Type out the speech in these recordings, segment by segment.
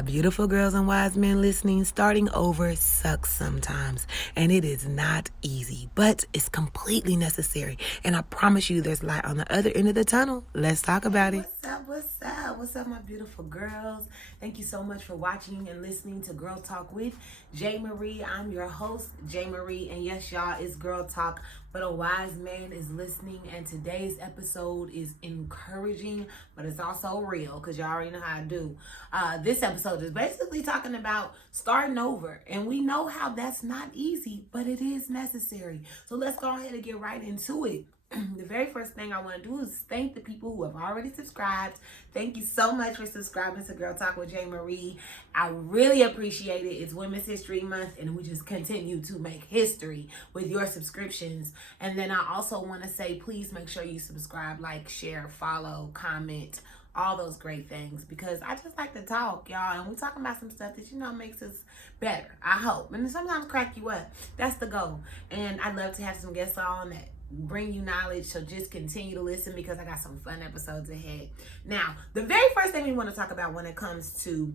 My beautiful girls and wise men listening, starting over sucks sometimes, and it is not easy, but it's completely necessary. And I promise you there's light on the other end of the tunnel. Let's talk about it. What's up, my beautiful girls? Thank you so much for watching and listening to Girl Talk with J. Marie. I'm your host, J. Marie, and yes, y'all, it's Girl Talk, but a wise man is listening, and today's episode is encouraging, but it's also real, because y'all already know how I do. This episode is basically talking about starting over, and we know how that's not easy, but it is necessary. So let's go ahead and get right into it. The very first thing I want to do is thank the people who have already subscribed. Thank you so much for subscribing to Girl Talk with J. Marie. I really appreciate it. It's Women's History Month, and we just continue to make history with your subscriptions. And then I also want to say, please make sure you subscribe, like, share, follow, comment, all those great things, because I just like to talk, y'all, and we're talking about some stuff that, makes us better, I hope, and sometimes crack you up. That's the goal. And I'd love to have some guests on that bring you knowledge, so just continue to listen, because I got some fun episodes ahead. Now, the very first thing we want to talk about when it comes to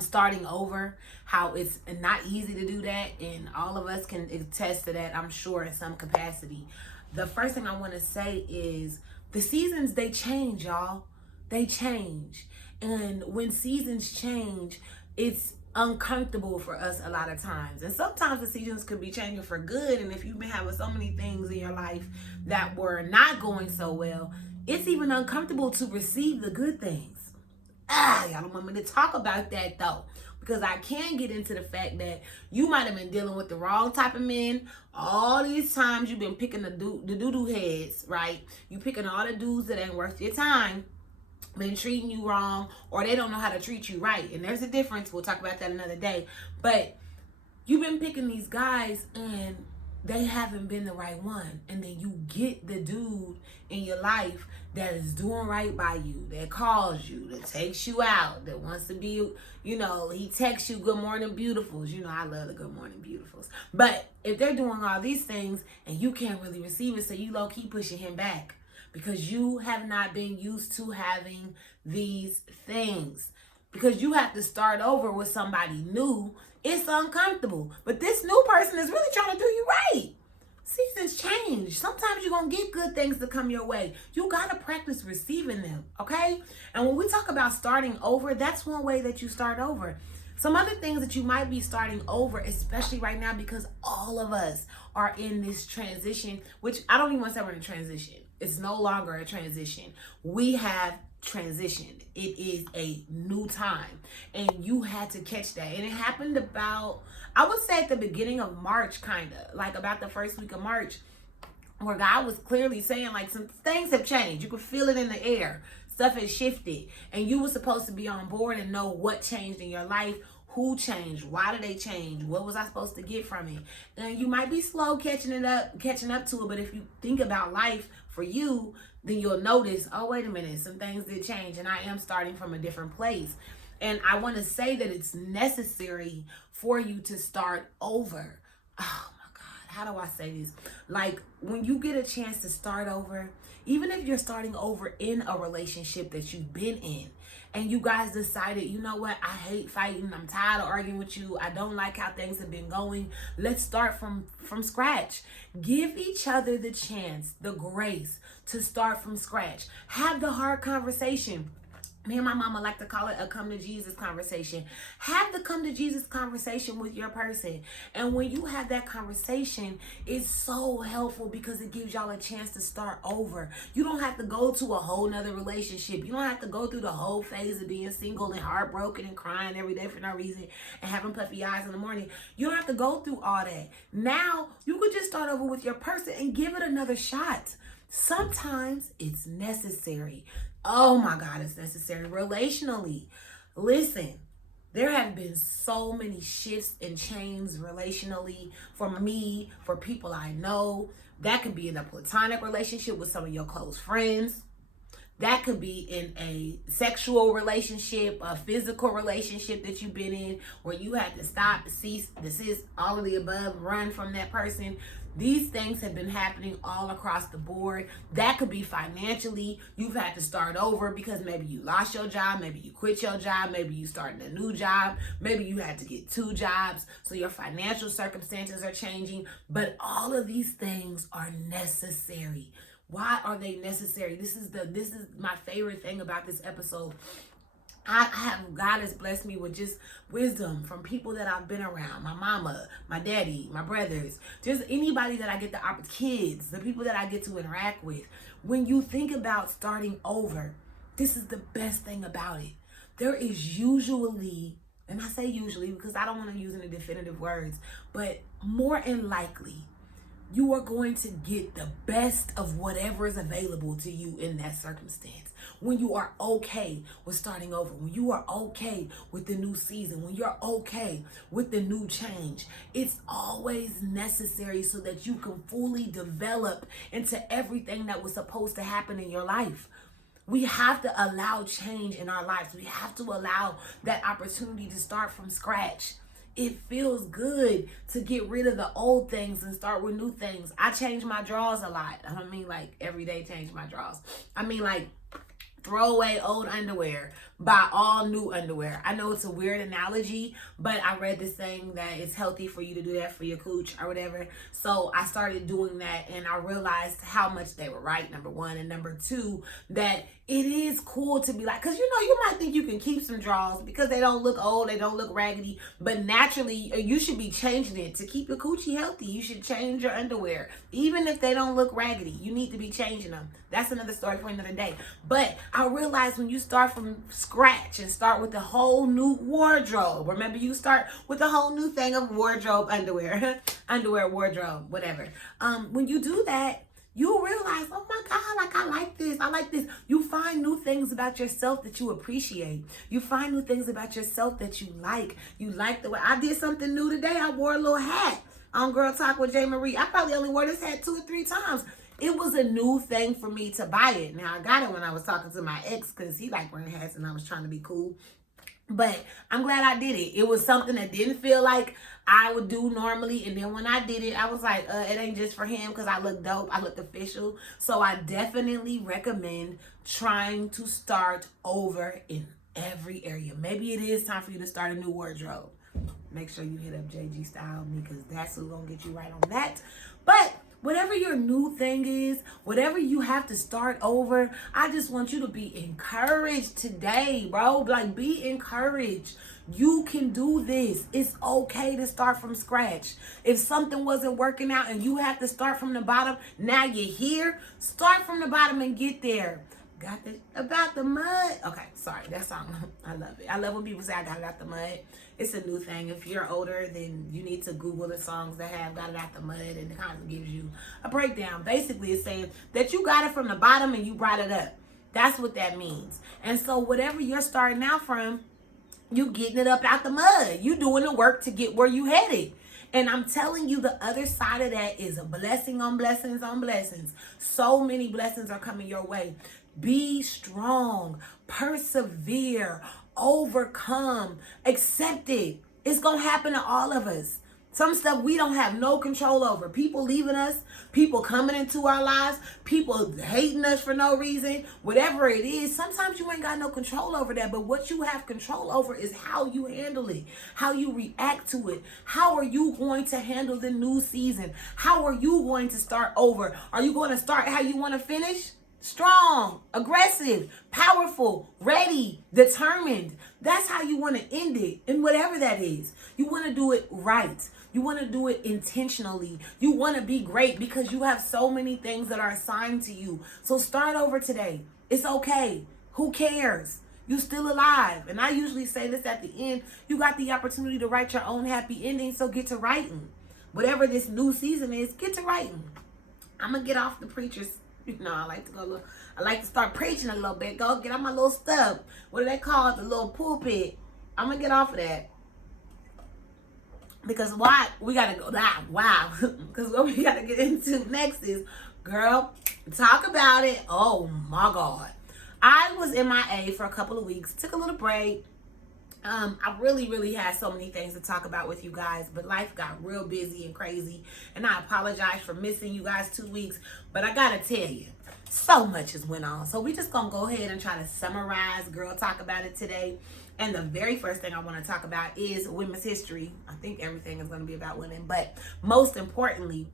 starting over, how it's not easy to do that, and all of us can attest to that, I'm sure, in some capacity. The first thing I want to say is the seasons, they change, y'all. They change. And when seasons change, it's uncomfortable for us a lot of times. And sometimes the seasons could be changing for good. And if you've been having so many things in your life that were not going so well, it's even uncomfortable to receive the good things. Y'all don't want me to talk about that though, because I can get into the fact that you might have been dealing with the wrong type of men. All these times you've been picking the doo-doo heads, right? You picking all the dudes that ain't worth your time, been treating you wrong, or they don't know how to treat you right. And there's a difference. We'll talk about that another day. But you've been picking these guys and they haven't been the right one. And then you get the dude in your life that is doing right by you, that calls you, that takes you out, that wants to be, he texts you good morning beautifuls. I love the good morning beautifuls. But if they're doing all these things and you can't really receive it, so you low-key pushing him back, because you have not been used to having these things. Because you have to start over with somebody new. It's uncomfortable. But this new person is really trying to do you right. Seasons change. Sometimes you're going to get good things to come your way. You got to practice receiving them, okay? And when we talk about starting over, that's one way that you start over. Some other things that you might be starting over, especially right now, because all of us are in this transition, which I don't even want to say we're in a transition. It's no longer a transition. We have transitioned. It is a new time. And you had to catch that. And it happened about, I would say at the beginning of March, kind of. Like about the first week of March, where God was clearly saying, like, some things have changed. You could feel it in the air. Stuff has shifted. And you were supposed to be on board and know what changed in your life. Who changed? Why did they change? What was I supposed to get from it? And you might be slow catching up to it, but if you think about life for you, then you'll notice, oh, wait a minute, some things did change, and I am starting from a different place. And I want to say that it's necessary for you to start over. Oh my God, how do I say this? Like, when you get a chance to start over, even if you're starting over in a relationship that you've been in, and you guys decided, you know what, I hate fighting, I'm tired of arguing with you, I don't like how things have been going, let's start from scratch. Give each other the chance, the grace to start from scratch. Have the hard conversation. Me and my mama like to call it a come to Jesus conversation. Have the come to Jesus conversation with your person. And when you have that conversation, it's so helpful because it gives y'all a chance to start over. You don't have to go to a whole nother relationship. You don't have to go through the whole phase of being single and heartbroken and crying every day for no reason and having puffy eyes in the morning. You don't have to go through all that. Now, you could just start over with your person and give it another shot. Sometimes it's necessary. Oh my God, it's necessary. Relationally, listen, there have been so many shifts and changes relationally for me, for people I know. That could be in a platonic relationship with some of your close friends. That could be in a sexual relationship, a physical relationship that you've been in, where you had to stop, cease, desist, all of the above, run from that person. These things have been happening all across the board. That could be financially. You've had to start over because maybe you lost your job, maybe you quit your job, maybe you started a new job, maybe you had to get 2 jobs, so your financial circumstances are changing. But all of these things are necessary. Why are they necessary? This is my favorite thing about this episode. God has blessed me with just wisdom from people that I've been around. My mama, my daddy, my brothers, just anybody that I get the kids, the people that I get to interact with. When you think about starting over, this is the best thing about it. There is usually, and I say usually because I don't want to use any definitive words, but more than likely, you are going to get the best of whatever is available to you in that circumstance. When you are okay with starting over, when you are okay with the new season, when you're okay with the new change, it's always necessary so that you can fully develop into everything that was supposed to happen in your life. We have to allow change in our lives. We have to allow that opportunity to start from scratch. It feels good to get rid of the old things and start with new things. I change my drawers a lot. I don't mean like every day change my drawers. I mean like throw away old underwear, buy all new underwear. I know it's a weird analogy, but I read this thing that it's healthy for you to do that for your cooch or whatever. So I started doing that and I realized how much they were right, number one. And number two, that it is cool to be like, because you might think you can keep some drawers because they don't look old, they don't look raggedy, but naturally you should be changing it to keep your coochie healthy. You should change your underwear. Even if they don't look raggedy, you need to be changing them. That's another story for another day. But I realized when you start from scratch and start with a whole new wardrobe, remember you start with a whole new thing of wardrobe, underwear, wardrobe, whatever. When you do that, you realize, oh my God, like I like this. You find new things about yourself that you appreciate. You find new things about yourself that you like. You like the way I did something new today. I wore a little hat on Girl Talk with J. Marie. I probably only wore this hat 2 or 3 times. It was a new thing for me to buy it. Now I got it when I was talking to my ex because he liked wearing hats and I was trying to be cool. But I'm glad I did it. It was something that didn't feel like I would do normally. And then when I did it, I was like, it ain't just for him because I look dope. I look official. So I definitely recommend trying to start over in every area. Maybe it is time for you to start a new wardrobe. Make sure you hit up JG Style me because that's who's going to get you right on that. But whatever your new thing is, whatever you have to start over, I just want you to be encouraged today, bro. Like, be encouraged. You can do this. It's okay to start from scratch. If something wasn't working out and you have to start from the bottom, now you're here. Start from the bottom and get there. Got this about the mud. Okay, sorry, that song. I love it. I love when people say I got it out the mud. It's a new thing. If you're older, then you need to Google the songs that have got it out the mud, and it kind of gives you a breakdown. Basically, it's saying that you got it from the bottom and you brought it up. That's what that means. And so whatever you're starting out from, you getting it up out the mud. You doing the work to get where you headed. And I'm telling you, the other side of that is a blessing on blessings on blessings. So many blessings are coming your way. Be strong, persevere, overcome, accept it. It's going to happen to all of us. Some stuff we don't have no control over. People leaving us, people coming into our lives, people hating us for no reason, whatever it is. Sometimes you ain't got no control over that. But what you have control over is how you handle it, how you react to it. How are you going to handle the new season? How are you going to start over? Are you going to start how you want to finish? Strong, aggressive, powerful, ready, determined. That's how you want to end it. And whatever that is, you want to do it right. You want to do it intentionally. You want to be great because you have so many things that are assigned to you. So start over today. It's okay. Who cares? You still alive. And I usually say this at the end. You got the opportunity to write your own happy ending, so get to writing. Whatever this new season is, get to writing. I'm going to get off the preacher's. I like to start preaching a little bit. Go get on my little stuff. What do they call it? The little pulpit. I'm going to get off of that. Because why? We got to go live. Wow. Because what we got to get into next is, girl, talk about it. Oh, my God. I was MIA for a couple of weeks. Took a little break. I really had so many things to talk about with you guys, but life got real busy and crazy, and I apologize for missing you guys 2 weeks, but I gotta tell you, so much has went on. So we just gonna go ahead and try to summarize Girl Talk About It today. And the very first thing I want to talk about is women's history. I think everything is going to be about women, but most importantly,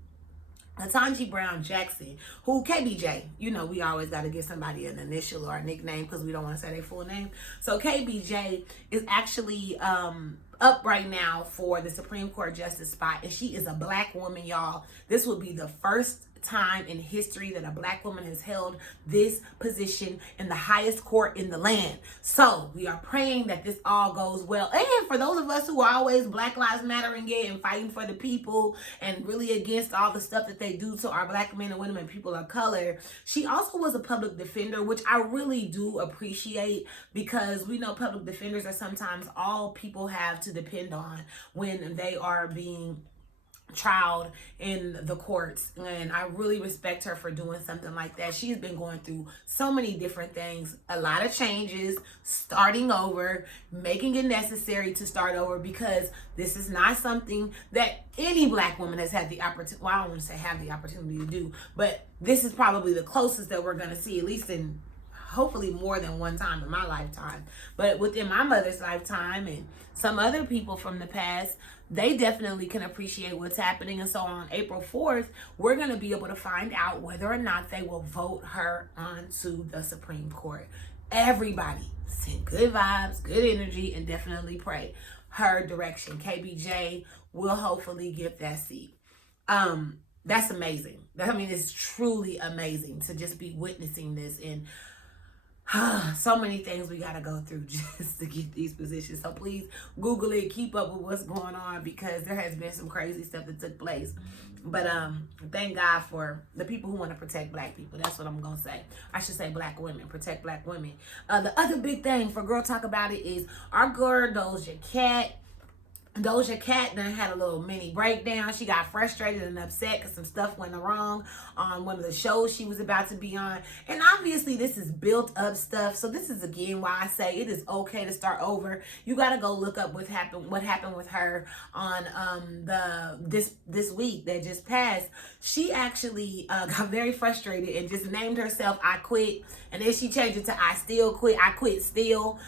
Ketanji Brown Jackson, who KBJ, you know, we always got to give somebody an initial or a nickname because we don't want to say their full name. So KBJ is actually up right now for the Supreme Court justice spot, and she is a black woman, y'all. This will be the first time in history that a black woman has held this position in the highest court in the land. So we are praying that this all goes well. And for those of us who are always Black Lives Matter and fighting for the people and really against all the stuff that they do to our black men and women and people of color, she also was a public defender, which I really do appreciate, because we know public defenders are sometimes all people have to depend on when they are being trialed in the courts. And I really respect her for doing something like that. She's been going through so many different things, a lot of changes, starting over, making it necessary to start over, because this is not something that any black woman has had the opportunity, well, I don't want to say have the opportunity to do, but this is probably the closest that we're going to see, at least in hopefully more than one time in my lifetime. But within my mother's lifetime and some other people from the past, they definitely can appreciate what's happening. And so on April 4th, we're going to be able to find out whether or not they will vote her onto the Supreme Court. Everybody send good vibes, good energy, and definitely pray her direction. KBJ will hopefully get that seat. That's amazing. I mean, it's truly amazing to just be witnessing this, and so many things we gotta go through just to get these positions. So please Google it, keep up with what's going on, because there has been some crazy stuff that took place. But thank God for the people who want to protect black people. That's what I'm gonna say. I should say black women, protect black women. The other big thing for Girl Talk About It is our girl Doja Cat done had a little mini breakdown. She got frustrated and upset because some stuff went wrong on one of the shows she was about to be on. And obviously this is built up stuff. So this is again why I say it is okay to start over. You got to go look up what happened with her on this week that just passed. She actually got very frustrated and just named herself I Quit. And then she changed it to I Still Quit. I quit still.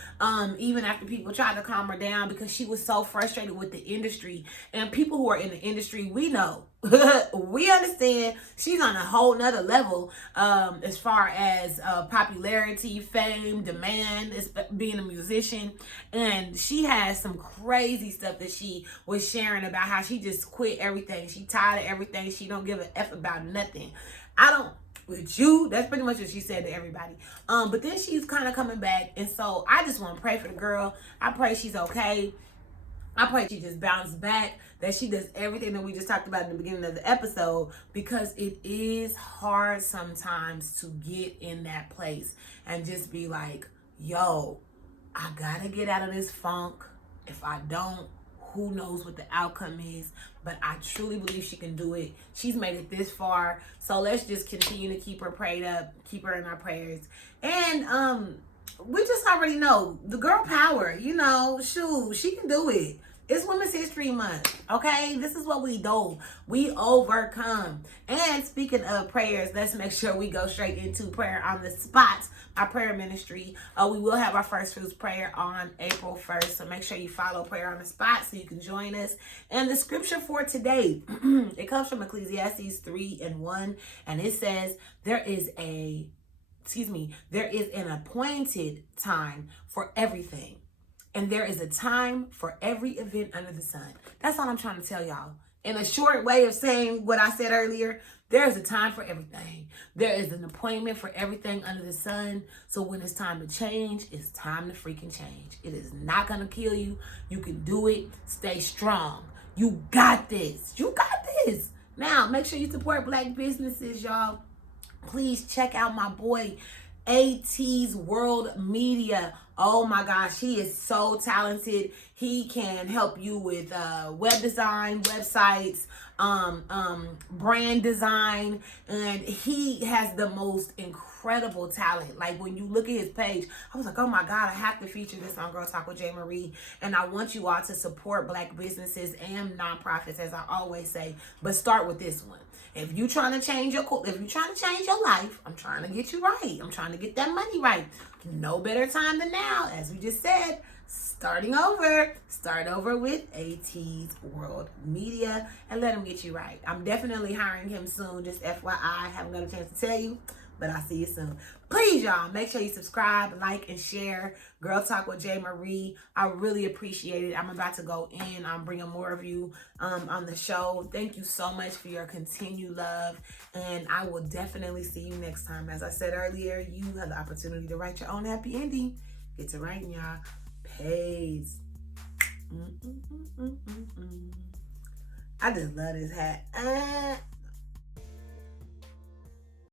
Even after people tried to calm her down, because she was so frustrated with the industry. And people who are in the industry, we know, we understand she's on a whole nother level as far as popularity, fame, demand, as being a musician. And she has some crazy stuff that she was sharing about how she just quit everything. She tired of everything. She don't give a F about nothing. I don't with you. That's pretty much what she said to everybody. But then she's kind of coming back. And so I just want to pray for the girl. I pray she's okay. I pray she just bounces back, that she does everything that we just talked about in the beginning of the episode, because it is hard sometimes to get in that place and just be like, yo, I gotta get out of this funk. If I don't, who knows what the outcome is, but I truly believe she can do it. She's made it this far. So let's just continue to keep her prayed up, keep her in our prayers. And we just already know the girl power, you know, shoot, she can do it. It's Women's History Month, okay? This is what we do. We overcome. And speaking of prayers, let's make sure we go straight into prayer on the spot, our prayer ministry. We will have our first fruits prayer on April 1st, so make sure you follow Prayer on the Spot so you can join us. And the scripture for today, it comes from Ecclesiastes 3:1, and it says, there is an appointed time for everything, and there is a time for every event under the sun. That's all I'm trying to tell y'all. In a short way of saying what I said earlier, there is a time for everything. There is an appointment for everything under the sun. So when it's time to change, it's time to freaking change. It is not going to kill you. You can do it. Stay strong. You got this. You got this. Now, make sure you support black businesses, y'all. Please check out my boy AT's World Media. Oh my gosh, he is so talented. He can help you with web design, websites, brand design, and he has the most incredible incredible talent. Like when you look at his page, I was like, oh my God, I have to feature this on Girl Talk with J. Marie. And I want you all to support Black businesses and nonprofits, as I always say, but start with this one. If you're trying to change your life, I'm trying to get you right. I'm trying to get that money right. No better time than now, as we just said. Starting over. Start over with AT's World Media and let him get you right. I'm definitely hiring him soon. Just FYI, haven't got a chance to tell you, but I'll see you soon. Please, y'all, make sure you subscribe, like, and share Girl Talk with J. Marie. I really appreciate it. I'm about to go in. I'm bringing more of you on the show. Thank you so much for your continued love, and I will definitely see you next time. As I said earlier, you have the opportunity to write your own happy ending. Get to writing, y'all. Peace. I just love this hat.